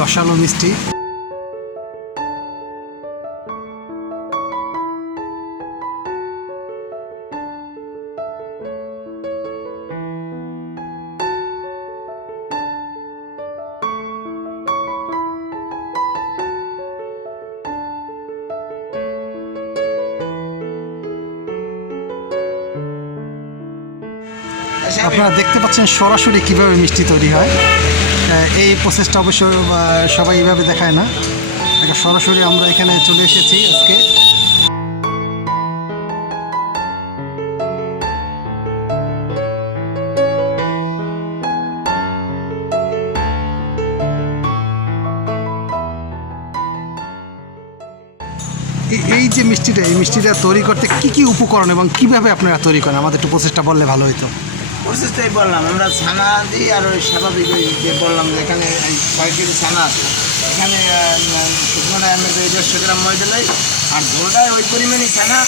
রসালো মিষ্টি। আপনারা দেখতে পাচ্ছেন সরাসরি কিভাবে মিষ্টি তৈরি হয়। এই প্রসেসটা অবশ্য সবাই এইভাবে দেখায় না, সরাসরি আমরা এখানে চলে এসেছি আজকে। এই যে মিষ্টিটা, এই মিষ্টিটা তৈরি করতে কি কি উপকরণ এবং কিভাবে আপনারা তৈরি করেন, আমাদের একটু প্রসেসটা বললে ভালো হতো। প্রসেসটাই বললাম, আমরা ছানা দিই আর ওই স্বাভাবিক ওই যে বললাম যে এখানে 6 কেজি ছানা আছে, এখানে শুকনোটা আমি 150 গ্রাম ময়দা নেই, আর ঝোলটায় ওই পরিমাণই ছানা,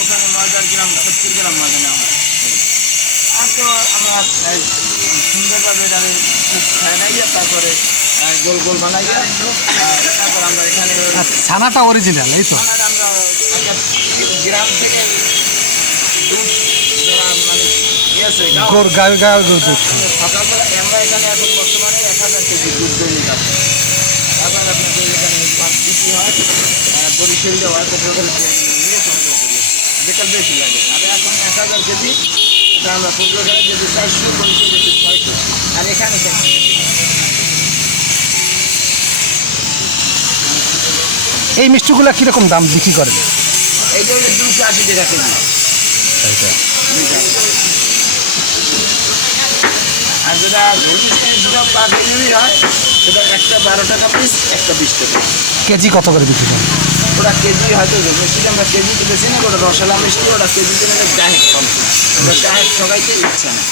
ওখানে ময়দার গ্রাম 70 গ্রাম ময়দা নেওয়া হয়। আর তো আমরা সুন্দরভাবে এটা ছাড়াইয়া তারপরে গোল গোল বানাইয়া তারপর আমরা এখানে ছানাটা অরিজিনাল, এই তো ছানাটা আমরা গ্রাম থেকে সকালবেলা আমরা এখানে এখন বর্তমানে 1000 কেজি দুধ দৈনিক আছে। তারপর আপনাদের এখানে বিক্রি হয়, বরিশাল দেওয়া হয়, পেট্রোল নিয়ে সংগ্রহ করি, বেকার বেশি লাগে। আর এখন 1000 কেজি এটা আমরা পেট্রোল যদি 400, বরিশাল যদি 600, আর এখানে 400 কেজি। এই মিষ্টিগুলো কীরকম দাম বিক্রি করেন? এইটা হচ্ছে 280 টাকা কেজি। আর যেটা ঝোল মিষ্টি সেটা পার কেজি হয়, সেটা একটা 12 টাকা পিস, একটা 20 টাকা। কেজি কত করে বিক্রি করেন? ওটা কেজি হয়তো ঝোল মিষ্টিটা আমরা কেজিতে বেশি না, ওটা রসালা মিষ্টি, ওটা কেজিতে নিলে ডাইরেক্ট কম, আমরা ডাইরেক্ট ঠকাইতে ইচ্ছা না।